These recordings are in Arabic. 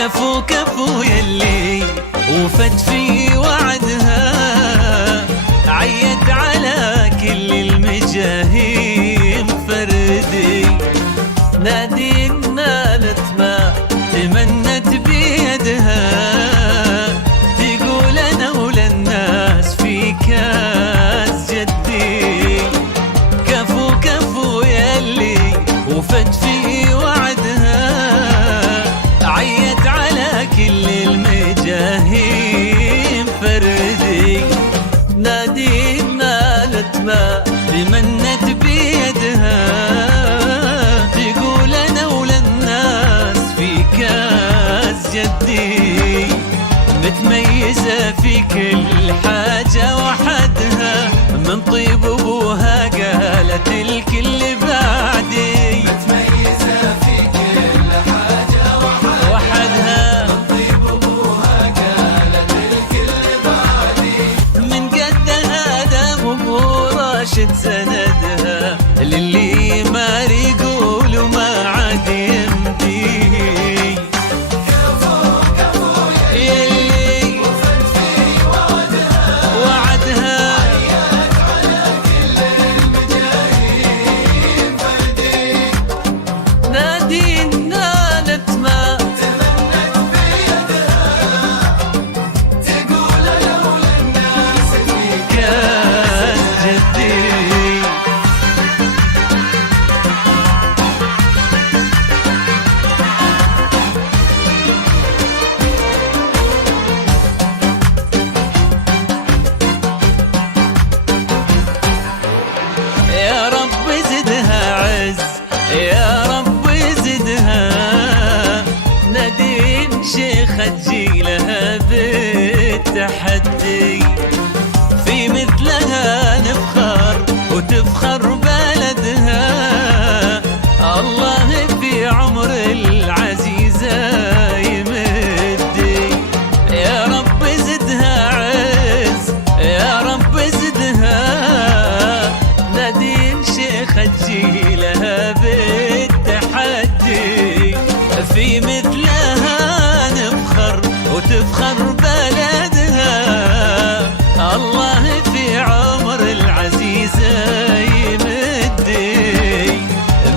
كفو كفو يلي وفت في وعدها، عيت على كل المجاهيم فردي، نادي نالت ما تمنت بيدها، تقول انا وللناس في كاس جدي. كفو كفو يلي وفت في وعدها، عيت على كل المجاهيم فردي، نادي نالت ما تمنت بيدها، تقول انا وللناس في كاس جدي، متميزة في كل حاجة وحدها، من طيب ابوها قالت الكل بعدي، متميزة في كل حاجة وحدها، من طيب ابوها قالت الكل بعدي، من قدها دام ابو راشد سندها، للي ما يقول وما عاد يمدي. كفو كفو يلي وفت في وعدها، عيت على كل المجاهيم فردي، نادي نالت ما تمنت بيدها، تقول انا وللناس في كاس جدي. يا رب زدها عز، يا رب زدها، نادين شيخة تجيلها بالتحدي، في مثلها نفخر وتفخر بلدها، الله في عمر العزيزة يمدي. يا رب زدها عز، يا رب زدها، نادين شيخة تجيلها بالتحدي، في مثلها نفخر وتفخر بلدها، الله في عمر العزيزة يمدي،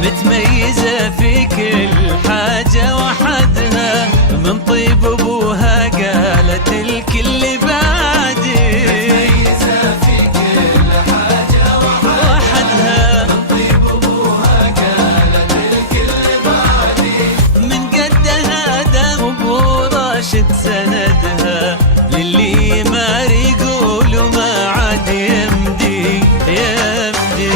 متميزة في كل حاجة وحدها، من طيب ابوها قالت الكل بعدي، متميزة في كل حاجة وحدها، من طيب ابوها قالت الكل بعدي، من قدها دام ابو راشد سندها، للي ما يقول وما عاد يمدي يمدي.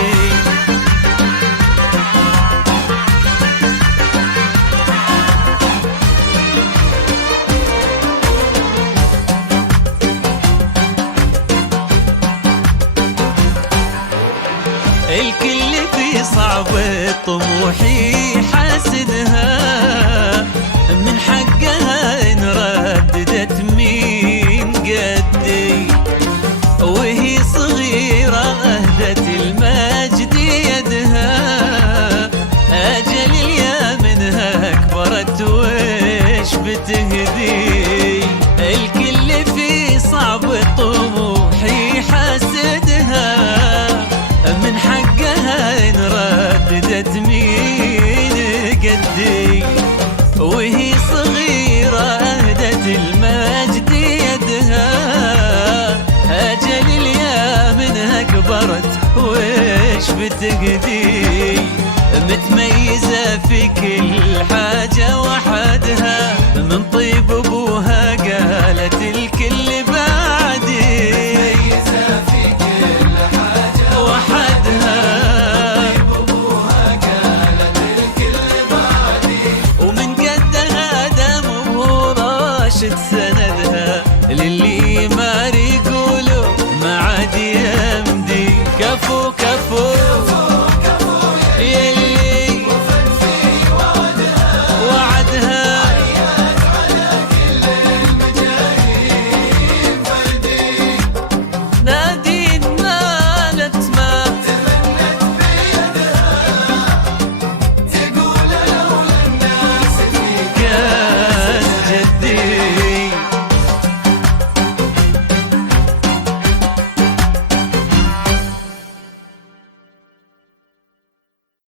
الكل في صعب طموحي حاسدها، من حقها ان رددت مين قدي، وهي صغيرة اهدت المجد يدها، اجل اليا منها كبرت وش بتهدي، الكل في صعب طموحي حاسدها، من حقها ان رددت مين قدي، وهي صغيرة اهدت المجد يدها، اجل اليا منها كبرت وش بتقدي.